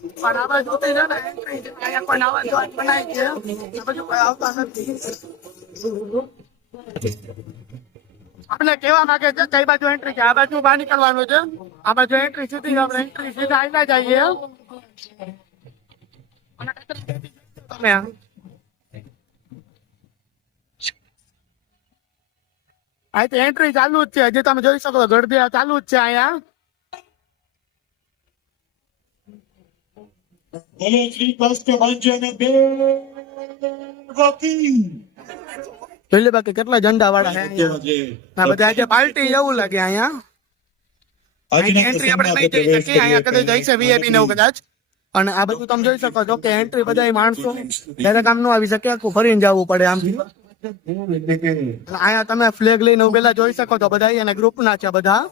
પણ આ બાજુ છે ને એન્ટ્રી છે અહીંયા કોઈ નવા જોબ બનાવી છે આ બાજુ કોઈ આવતા નથી આપણે કેવા માંગે છે કઈ બાજુ એન્ટ્રી છે આ બાજુ બહાર નીકળવાનું છે આ બાજુ એન્ટ્રી સીધી આપણે એન્ટ્રી સીધા આવ્યા જઈએ તમે આ તો એન્ટ્રી ચાલુ જ છે હજી તમે જોઈ શકો છો ગળદિયા ચાલુ જ છે અહીંયા બોલો શ્રી કૃષ્ણ ભંજન દેવકી જોઈ લે બાકી કેટલા ઝંડા વાળા છે આ બધા આજે પાર્ટી એવું લાગે અહીંયા એન્ટ્રી આપણે નહીં જઈ શકીએ અહીંયા કદાચ જઈ છે વીઆઈપી ને એવું કદાચ અને આ બધું તમે જોઈ શકો છો કે એન્ટ્રી બધા માણસો ત્યારે કામ નો આવી શકે આખું ફરીને જવું પડે આમથી અહીંયા તમે ફ્લેગ લઈને ઉભેલા જોઈ શકો છો બધા અને ગ્રુપ ના છે બધા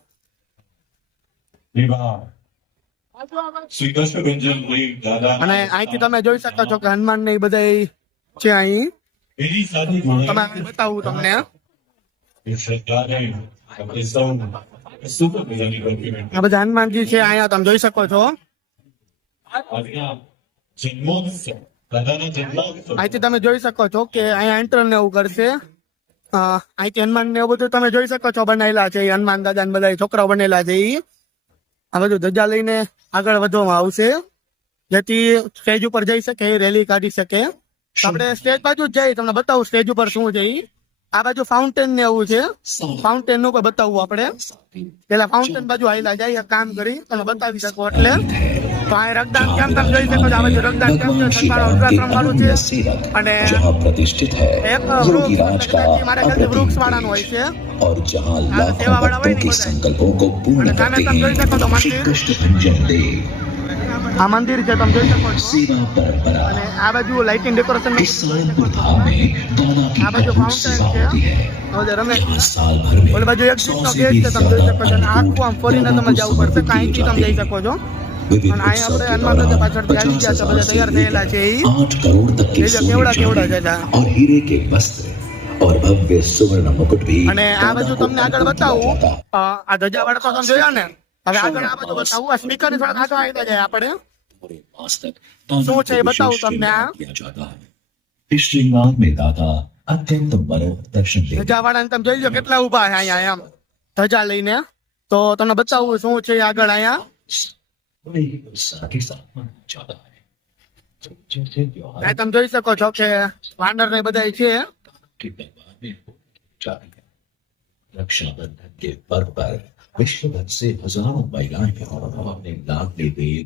શ્રી કૃષ્ણ ભંજન દાદા અને અહીંથી તમે જોઈ શકો છો કે હનુમાન ને બધા છે અહીં એની સાથે તમે બતાવું તમને આ બધા હનુમાનજી છે અહીંયા તમે જોઈ શકો છો અહીંથી તમે જોઈ શકો છો કે અહીંયા એન્ટર ને એવું કરશે અહીંથી હનુમાન ને એવું બધું તમે જોઈ શકો છો બનાવેલા છે હનુમાન દાદા ને બધા છોકરાઓ બનેલા છે આ બધું ધજા લઈને આગળ વધવામાં આવશે જેથી સ્ટેજ ઉપર જઈ શકે રેલી કાઢી શકે આપણે સ્ટેજ બાજુ જ જઈએ તમને બતાવું સ્ટેજ ઉપર શું છે આ બાજુ ફાઉન્ટેન ને એવું છે ફાઉન્ટેન નું બતાવવું આપણે પેલા ફાઉન્ટેન બાજુ આવેલા જાય કામ કરી તમે બતાવી શકો એટલે તો આ રક્તદાન કેમ્પ તમે જોઈ શકો છો આ બાજુ રક્તદાન કેમ્પ છે વૃદ્ધાશ્રમ વાળું છે અને એક મારે ખ્યાલથી વૃક્ષ વાળાનું હોય છે और जहां लाखों के संकल्पों को पूर्ण करते हैं श्री कृष्ण भंजन देव આ મંદિર છે તમે જોઈ શકો છો सेवा परंपरा અને આ બાજુ લાઇટિંગ ડેકોરેશન इस सालंपुर धाम में दादा की આ બાજુ अद्भुत ફાઉન્ટેન सेवा છે होती है હવે રમેશ यहाँ साल भर में ઓલી બાજુ એક 100 નો से ગેટ भी છે તમે જોઈ ज्यादा શકો છો અને આખું આમ ફરીને તમે જવું પડશે અહીંથી તમે જઈ શકો છો विविध અને અહીંયા उत्सव આપણે के હનુમાન દાદા दौरान પાછળથી આવી 50 ગયા છે બધા हजार તૈયાર से થયેલા છે એ 8 करोड़ तक के देखो सोने केवड़ा केवड़ा चांदी जैसा। और हीरे के वस्त्र और भव्य सुवर्ण मुकुट भी અને આ दादा બાજુ को તમને આગળ अर्पण किया બતાવું जाता। આ ધજા વાળા તો તમે જોયા ને હવે આગળ આ બાજુ બતાવું આ સ્પીકર થોડા ખાસા આવી જાય આપણે पूरे मास तक दादा શું को છે એ બતાવું विशेष તમને આ श्रृंगार किया जाता है इस श्रृंगार में दादा अत्यंत मनोहर दर्शन देते ધજા વાળાને તમે જોઈ લો કેટલા ઉભા છે અહીંયા એમ ધજા લઈને તો તમને બતાવું શું છે આગળ અહીંયા बड़े ही उत्साह के साथ मनाया जाता है जैसे त्योहार ત્યાં તમે જોઈ શકો છો કે વાનર ने બધા છે के व्यवहार में हो जाती है रक्षाबंधन के पर्व पर विश्व भर से हजारों महिलाएं अपने लाडले देव